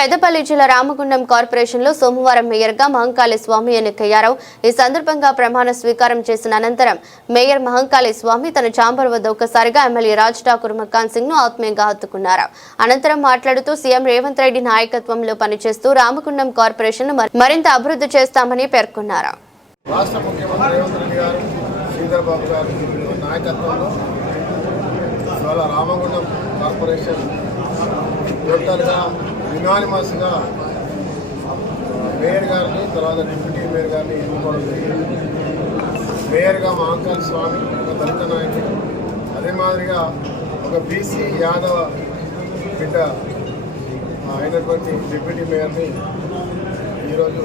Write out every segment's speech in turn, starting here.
పెద్దపల్లి జిల్లా రామగుండం కార్పొరేషన్లో సోమవారం మేయర్గా మహంకాళి స్వామి ఎన్నికయ్యారు. ఈ సందర్భంగా ప్రమాణ స్వీకారం చేసిన అనంతరం మేయర్ మహంకాళి స్వామి తన చాంబర్ వద్ద ఒకసారిగా ఎమ్మెల్యే రాజ్ ఠాకూర్ మకాన్ సింగ్ను ఆత్మీయంగా హత్తుకున్నారు. అనంతరం మాట్లాడుతూ సీఎం రేవంత్ రెడ్డి నాయకత్వంలో పనిచేస్తూ రామగుండం కార్పొరేషన్ను మరింత అభివృద్ధి చేస్తామని పేర్కొన్నారు. రాష్ట్ర ముఖ్యమంత్రి రేవంత్ రెడ్డి గారు శ్రీధర్ బాబు గారి నాయకత్వంలో ఇవాళ రామగుండం కార్పొరేషన్ టోటల్గా యునానిమస్గా మేయర్ గారిని తర్వాత డిప్యూటీ మేయర్ గారిని ఎన్నుకోవడం జరిగింది మేయర్గా అంకల్ స్వామి ఒక దళిత నాయకుడు. అదే మాదిరిగా ఒక బీసీ యాదవ బిడ్డ అయినటువంటి డిప్యూటీ మేయర్ని ఈరోజు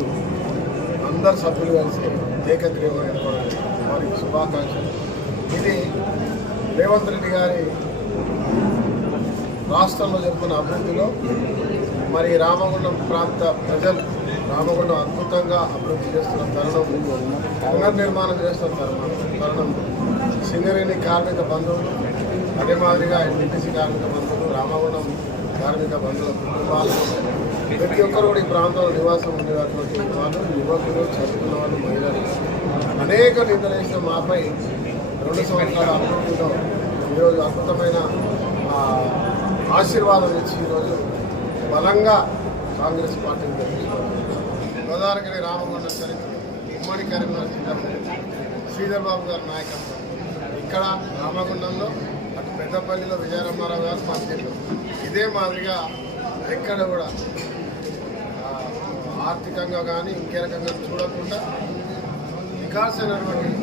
అందరు సభ్యులు కలిసి ఏకగ్రీవం ఎన్నుకోవడం వారికి శుభాకాంక్షలు. ఇది రేవంత్ రెడ్డి గారి రాష్ట్రంలో జరుగుతున్న అభివృద్ధిలో మరి రామగుండం ప్రాంత ప్రజలు రామగుండం అద్భుతంగా అభివృద్ధి చేస్తున్న తరుణం పునర్నిర్మాణం చేస్తున్న తరుణం తరుణం. సింగరేణి కార్మిక బంధువులు అదే మాదిరిగా ఎన్టీసీ కార్మిక బంధువులు రామగుండం కార్మిక బంధువుల కుటుంబాలు. ప్రతి ఒక్కరు కూడా ఈ ప్రాంతంలో నివాసం ఉండేటటువంటి వాళ్ళు యువకులు చదువుకున్న వాళ్ళు మహిళలు. అనేక నిందలేసిన మాపై రెండు సంవత్సరాల అభివృద్ధిలో ఈరోజు అద్భుతమైన ఆశీర్వాదం ఇచ్చి ఈరోజు బలంగా కాంగ్రెస్ పార్టీని గోదావరి గోదావరిగిరి రామగుండ చరిత్ర ఉమ్మడి కరీంనగర్ జిల్లా శ్రీధర్ బాబు గారి నాయకత్వం. ఇక్కడ రామగుండంలో అటు పెద్దపల్లిలో విజయరామారావు గారు మార్కెట్లో ఇదే మాదిరిగా ఎక్కడ కూడా ఆర్థికంగా కానీ ఇంకే రకంగా చూడకుండా వికాసమైనటువంటి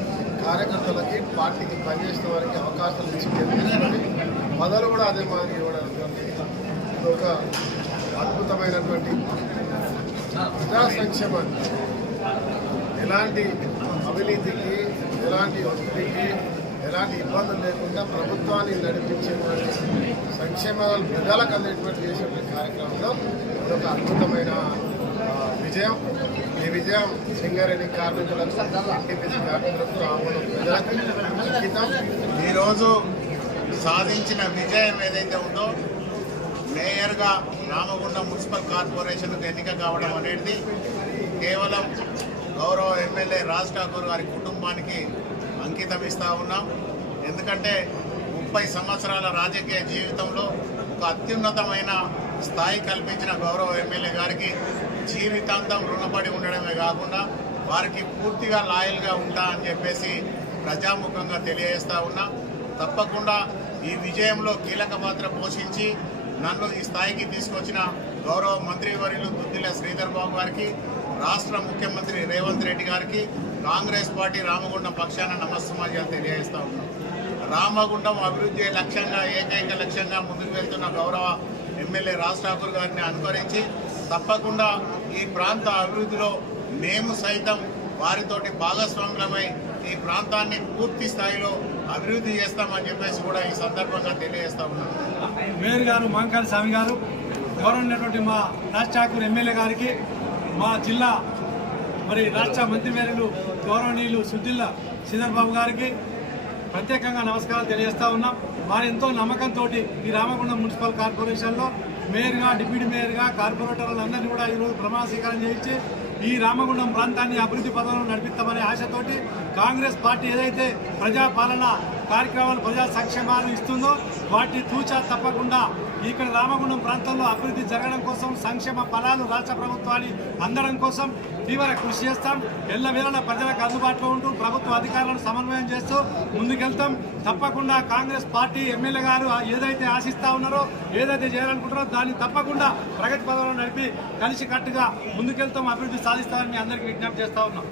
కార్యకర్తలకి పార్టీకి పనిచేసిన వారికి అవకాశాలు ఇచ్చి పదలు పదవులు కూడా అదే మాదిరి ఇవ్వడానికి ఒక అద్భుతమైనటువంటి ప్రజా సంక్షేమం. ఎలాంటి అవినీతికి ఎలాంటి ఒత్తిడికి ఎలాంటి ఇబ్బందులు లేకుండా ప్రభుత్వాన్ని నడిపించేటువంటి సంక్షేమాలు ప్రజలకు అందేటువంటి చేసేటువంటి కార్యక్రమంలో ఇది ఒక అద్భుతమైన విజయం. ఈ విజయం సింగారెడ్డి కార్మికులకు ఎన్టీపీసీ కార్మికులకు రామగుండం ప్రజలకు ఈరోజు సాధించిన విజయం ఏదైతే ఉందో మేయర్గా రామగుండం మున్సిపల్ కార్పొరేషన్కు ఎన్నిక కావడం అనేది కేవలం గౌరవ ఎమ్మెల్యే రాజ్ ఠాకూర్ గారి కుటుంబానికి అంకితం ఇస్తూ ఉన్నాం. ఎందుకంటే ముప్పై సంవత్సరాల రాజకీయ జీవితంలో ఒక అత్యున్నతమైన స్థాయి కల్పించిన గౌరవ ఎమ్మెల్యే గారికి జీవితాంతం రుణపడి ఉండడమే కాకుండా వారికి పూర్తిగా లాయల్గా ఉంటా అని చెప్పేసి ప్రజాముఖంగా తెలియజేస్తా ఉన్నా. తప్పకుండా ఈ విజయంలో కీలక పాత్ర పోషించి నన్ను ఈ స్థాయికి తీసుకొచ్చిన గౌరవ మంత్రివర్యులు దుద్దిల శ్రీధర్ బాబు గారికి రాష్ట్ర ముఖ్యమంత్రి రేవంత్ రెడ్డి గారికి కాంగ్రెస్ పార్టీ రామగుండం పక్షాన నమస్సమాజాలు తెలియజేస్తా ఉన్నాం. రామగుండం అభివృద్ధి లక్ష్యంగా ఏకైక లక్ష్యంగా ముందుకు వెళ్తున్న గౌరవ ఎమ్మెల్యే రాజ్ ఠాకూర్ గారిని అనుకరించి తప్పకుండా ఈ ప్రాంత అభివృద్ధిలో మేము సైతం వారితోటి భాగస్వాములమై ఈ ప్రాంతాన్ని పూర్తి స్థాయిలో అభివృద్ధి చేస్తామని చెప్పేసి కూడా ఈ సందర్భంగా తెలియజేస్తా ఉన్నాను మేయర్ గారు మాంకాళి స్వామి గారు గౌరవమైనటువంటి మా రాజ్ ఠాకూర్ ఎమ్మెల్యే గారికి మా జిల్లా మరి రాష్ట్ర మంత్రివర్యులు గౌరవనీయులు సుజిల్లా శ్రీధర్ గారికి ప్రత్యేకంగా నమస్కారాలు తెలియజేస్తా ఉన్నాం. వారు ఎంతో నమ్మకంతో ఈ రామగుండం మున్సిపల్ కార్పొరేషన్లో మేయర్గా డిప్యూటీ మేయర్గా కార్పొరేటర్లందరినీ కూడా ఈరోజు ప్రమాణ స్వీకారం చేయించి ఈ రామగుండం ప్రాంతాన్ని అభివృద్ధి పదంలో నడిపిస్తామనే ఆశతోటి కాంగ్రెస్ పార్టీ ఏదైతే ప్రజాపాలన కార్యక్రమాలు ప్రజా సంక్షేమాలు ఇస్తుందో వాటిని తూచా తప్పకుండా ఇక్కడ రామగుండం ప్రాంతంలో అభివృద్ధి జరగడం కోసం సంక్షేమ ఫలాలు రాష్ట్ర ప్రభుత్వాన్ని అందడం కోసం తీవ్ర కృషి చేస్తాం. ఎల్లవేళలా ప్రజలకు అందుబాటులో ఉంటూ ప్రభుత్వ అధికారులను సమన్వయం చేస్తూ ముందుకెళ్తాం. తప్పకుండా కాంగ్రెస్ పార్టీ ఎమ్మెల్యే గారు ఏదైతే ఆశిస్తా ఉన్నారో ఏదైతే చేయాలనుకుంటారో దాన్ని తప్పకుండా ప్రగతి పదంలో నడిపి కలిసికట్టుగా ముందుకెళ్తాం. అభివృద్ధి సాధిస్తామని అందరికీ విజ్ఞప్తి చేస్తా ఉన్నాం.